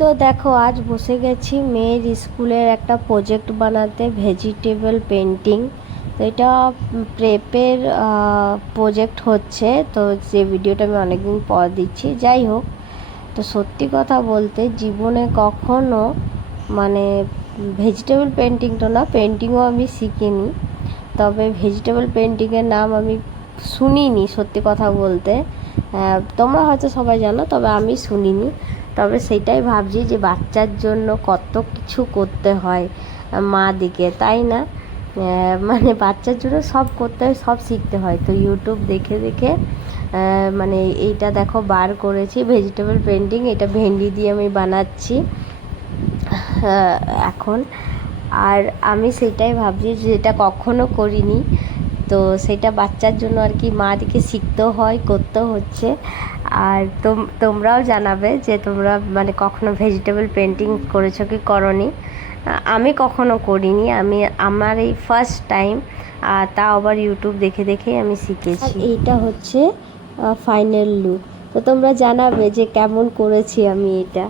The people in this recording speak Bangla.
তো দেখো আজ বসে গেছি মেয়ের স্কুলের একটা প্রজেক্ট বানাতে, ভেজিটেবল পেন্টিং। তো এটা প্রেপের প্রজেক্ট হচ্ছে, তো যে ভিডিওটা আমি অনেকদিন পর দিচ্ছি। যাই হোক, তো সত্যি কথা বলতে জীবনে কখনো মানে ভেজিটেবল পেন্টিং তো না, পেন্টিংও আমি শিখিনি, তবে ভেজিটেবল পেন্টিংয়ের নাম আমি শুনিনি সত্যি কথা বলতে। তোমরা হয়তো সবাই জানো, তবে আমি শুনিনি। তবে সেটাই ভাবছি যে বাচ্চার জন্য কত কিছু করতে হয় মা দিকে, তাই না? মানে বাচ্চার জন্য সব করতে হয়, সব শিখতে হয়। তো ইউটিউব দেখে দেখে মানে এইটা দেখো বার করেছি ভেজিটেবল পেন্টিং। এটা ভেন্ডি দিয়ে আমি বানাচ্ছি এখন। আর আমি সেটাই ভাবছি যে এটা কখনো করিনি, তো সেটা বাচ্চার জন্য আর কি মা দিকে শিখতেও হয়, করতেও হচ্ছে। আর তোমরাও জানাবে যে তোমরা মানে কখনো ভেজিটেবল পেন্টিং করেছো কি করনি। আমি কখনো করিনি, আমার এই ফার্স্ট টাইম, আর তা আবার ইউটিউব দেখে দেখেই আমি শিখেছি। এইটা হচ্ছে ফাইনাল লুক। তো তোমরা জানাবে যে কেমন করেছি আমি এটা।